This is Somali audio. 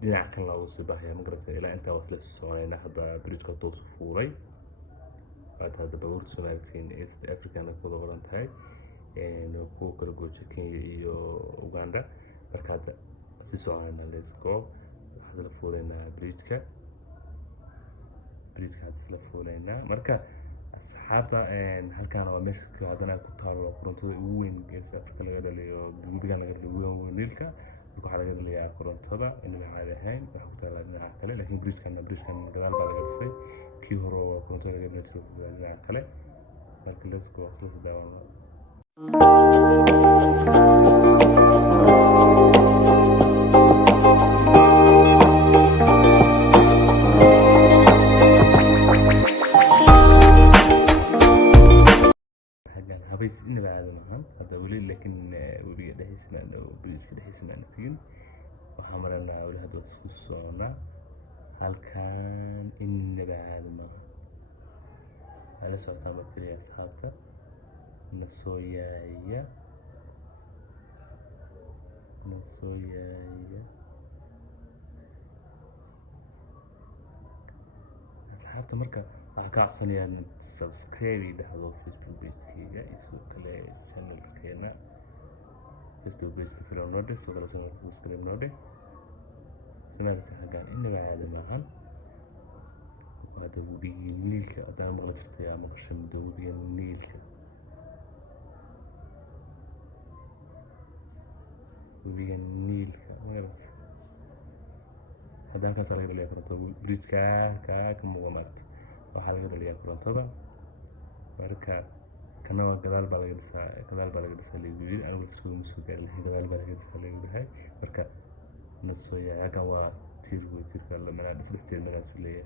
dhinaca kan lagu soo baxaya ma garatay ilaa intaa was la soconayna hadda bridge-ka toos fuulay hadda baabuurta Soomaaliyeed East African ku qoran tahay kuwa kala gooja Kenya iyo Uganda marka hadda si soconayna let's go waxaan la fuulaynaa bridge-ka la fuulayna marka asxaabta halkaan waa meesha hadana ku taalo korontada ugu weyn East Africa laga dhaliyo guriga laga dhaliyo weynilka waxaa laga dhaliyaa korontada inuu caadi ahayn waxa ku taala dhinaca kale laakiin bridge-kan gadaal baa laga dhisay kii hore oo korontada laga dhaliyo dhinaca kale marka let's go soo daawano habeys inaba caadi maahan hadda weli laakiin webiga dhexdiisana bridge-ka dhexdiisana nafin waxaan maraynaa weli hadda isku soconaa halkaan inaba caadi maahan ala socotaan ma filayo asxaabta nasooyaaya asxaabta marka waxaa ka codsanayaan subscribe dhahdo Facebook page-kayga iyo sidoo kale channel-keena Facebook page-ka Filon Node sidoo kale subscribe Node Soomaaliya halkaan inaba caadi maahan هذا بيجي نيلك أنا ما غلطت يا ما قشم دو بيجي نيلك ما غلط هذا كان صار يقول لي كرنتو بريد كمغامرات وحال يقول لي كرنتو بركة كنا كذا البلد اللي يقول أنا قلت سوي مسوي كذا البلد اللي يقول هاي بركة نسوي هكذا تير كلا من هذا سلسلة من هذا